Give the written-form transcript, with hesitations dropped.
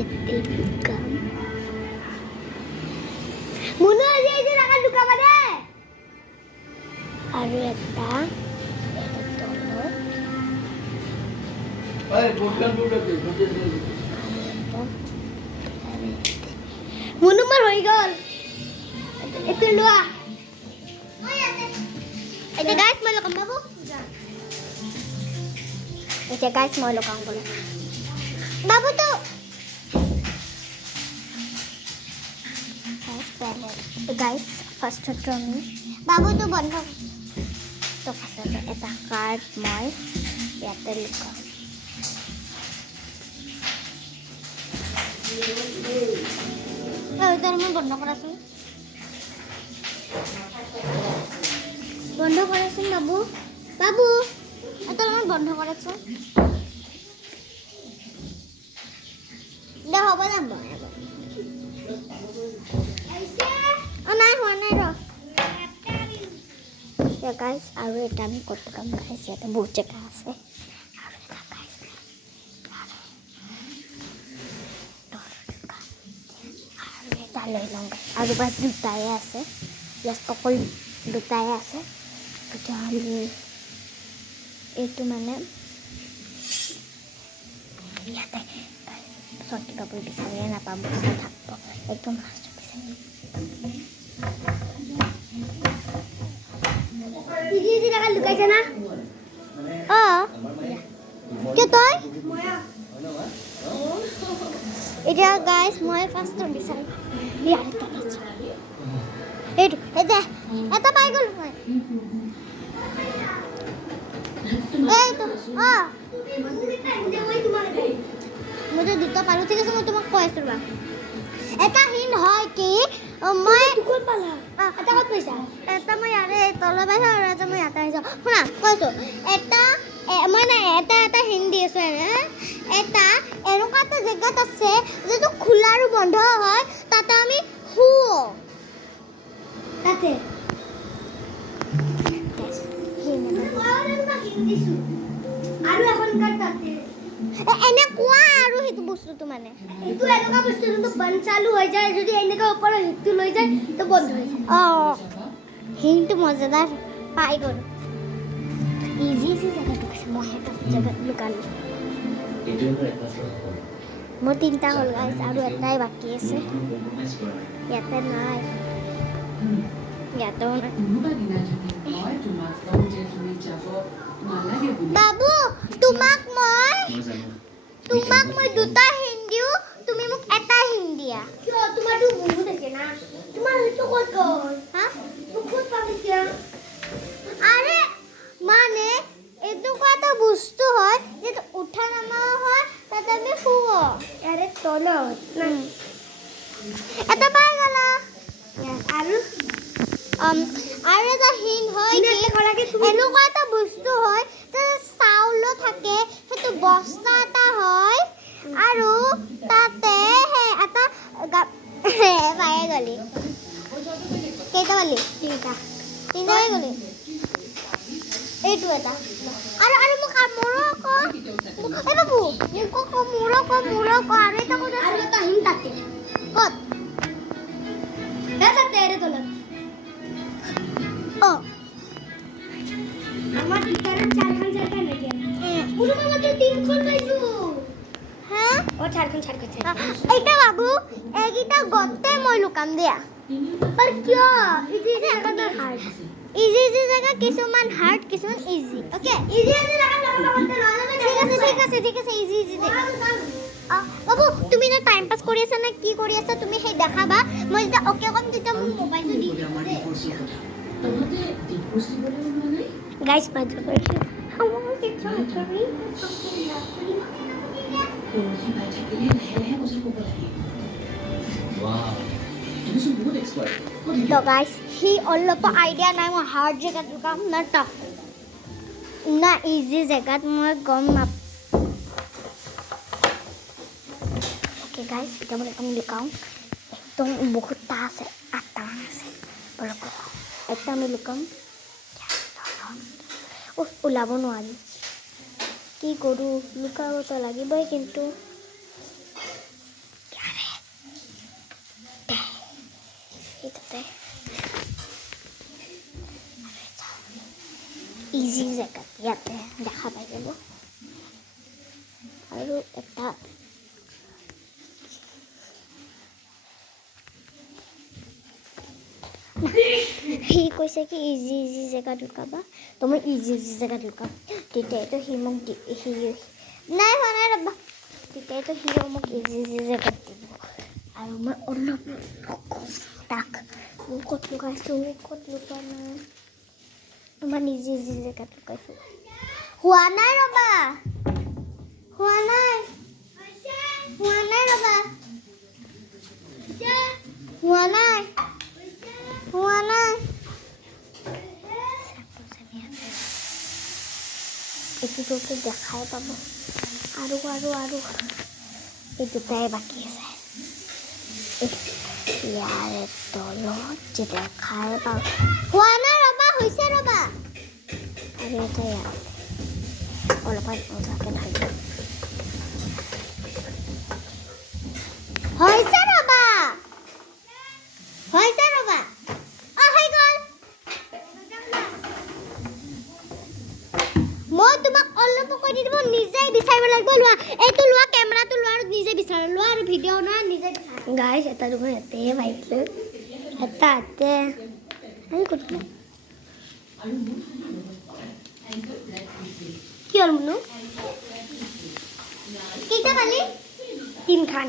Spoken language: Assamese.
এতে লুকাম মনে হয় এই যে ৰাখা লুকাবা দে আৰু এটা এটা তলত এই বোটকান বোটকে বোটে মনুমার হয়ে গেল একটু লোয়া এটা গাইস মই লকাম বাবু এটা গাইস মই লকাম বলে বাবু তো গাইস ফার্স্ট ট্রমি বাবু তো বন্ধ তো ফার্স্ট এটা কার্ড মই ইয়াতে লকাম তার মই বন্ধ কৰাছোন বন্ধ কৰাছোন বাবু বাবু এটা মই বন্ধ কৰাছোন দে হ'ব যাম নাই হোৱা নাই ৰ গাইছ আৰু এটা আমি কত কাম গাইছ ইয়াতে বহুত জেগা আছে আৰু এটা গাইছ আৰু এটা লৈ লওঁ আৰু বাছ দুটাই আছে ইয়াত অকল দুটাই আছে তেতিয়াহ'লে এইটো মানে ইয়াতে চৰ্টি কাপোৰ বিচাৰিয়ে নাপাব চাই থাকিব একদম লাষ্ট বিচাৰি দিদি টাকা লুকাইছে না কে তই এতিয়া গাইছ মই ফাৰ্ষ্ট বিচাৰি এইটো এটা পাই গ'লো মই এইটো মই দুটা পালো ঠিক আছে মই তোমাক কৈ আছো ৰবা এটা হিন হয় কি মই দুখন পালা এটা ক'ত পাইছা এটা মই ইয়াৰে তলৰ পাইছো আৰু এটা মই ইয়াতে পাইছো শুনা কৈছো এটা মই নাই এটা এটা হিন দি আছো এটা এনেকুৱা এটা জেগাত আছে যিটো খোলা আৰু বন্ধ হয় তাতে আমি শুও তাতে আৰু এখন কাট তাতে এনে কোৱা আৰু সেইটো বস্তুটো মানে এইটো এনেকুৱা বস্তু যোনটো বন্ধ চালু হৈ যায় যদি এনেকুৱা ওপৰত হিটটো লৈ যায় তো বন্ধ হৈ যায় হিনটো মজাদাৰ পাই গ'ল ইজি জেগাটো কৈছে মই এটা জেগাত লুকালো মোৰ তিনিটা হ'ল গাইছ আৰু এটাই বাকী আছে ইয়াতে নাই ইয়াতেও নাই বাবু তোমাক মই দুটা হিন দিও তুমি মোক এটা হিন দিয়া কিয় তোমাৰটো বহুত আছে না তোমাৰ সেইটো ক'ত গ'ল হা মোক ক'ত পাবি কিয় আৰে মানে এইটো এটা বস্তু হয় যেটো উঠা নামা হয় তাতে আমি শুও আৰে তলত না এটা পাই গলা আৰু আৰু এটা হিন হয় কি এনেকুৱা এটা বস্তু হয় যে চাউল থাকে সেইটো বস্তা এটা হয় আৰু তাতে এটা পাই গলি কেইটা পালি তিনিটা পাই গলি এইটো এটা আৰু আৰু মোক মোৰো আকৌ এই বাবু মোক মোৰো আকৌ আৰু এটা ক'ত আৰু এটা হিন তাতে ক'ত তাতে এৰে তলত আমার ভিতরে চারখান লাগে পুরো মামা তো তিনখান পাইছো হ্যাঁ ও চারখান এইটা বাবু এইটা গতে মই লুকাম দিয়া पर क्यों इजी জায়গা না হার্ড ইজি জায়গা কিছুমান হার্ড কিছুমান ইজি ওকে ইজি জায়গা করতে না ঠিক আছে ইজি বাবু তুমি না টাইম পাস কৰি আছা না কি কৰি আছা তুমি সেই দেখাবা মই যেতিয়া ওকে কম তেতিয়া মোৰ মোবাইলটো দি তহঁতে ডিপোজ দিবলৈ ওলোৱা নাই গাইস বাজে কৰিছে পৰহি পাই থাকিলে লাহে লাহে কথা ক'ব লাগে তুমি চোন বহুত এক্সপাৰ্ট তো গাইস হি অলপ আইডিয়া নাই মই হাৰ্ড জেগাত লুকাম না টাফ না ইজি জেগাত মই গম নাপ ওকে গাইস এটা মই লুকাম একদম বহুতটা আছে 8টা আছে বলক এটা আমি লুকাম ওলাব নোৱাৰি কি কৰোঁ লুকাবতো লাগিবই কিন্তু ইয়াতে ইজি জেগাত ইয়াতে দেখা পাই যাব আৰু এটা সি কৈছে কি ইজি ইজি জেগাত লুকাবা তো মই ইজি ইজি জেগাত লুকাম তেতিয়াতো সি মোক সি নাই হোৱা নাই ৰ'বা তেতিয়াতো সি মোক ইজি ইজি জেগাত দিব আৰু মই অলপ তাক মোক ক'ত লুকাইছোঁ ক'ত লুকুৱা নাই মই ইজি ইজি জেগাত লুকাইছোঁ হোৱা নাই ৰ'বা হোৱা নাই ৰ'বা হোৱা নাই হোৱা নাই এইটোতো দেখাই পাব আৰু এই দুটাই বাকী আছে ইয়াৰে তলত যে দেখাই পাব হোৱা নাই ৰ'বা হৈছে ৰ'বা আৰু এটা ইয়াত অলপমান ওজাকে ধৰিব হৈছে ৰ'বা হৈ গ'ল মই তোমাক অলপ কৈ দি দিব নিজেই বিচাৰিব লাগিব লোৱা এইটো লোৱা কেমেৰাটো লোৱা আৰু নিজে বিচাৰি লোৱা আৰু ভিডিঅ' না নিজে গাইছ এটা দেখোন ইয়াতে পাইছোঁ এটা ইয়াতে কি হ'ল মুনু কেইটা পালি 3 খান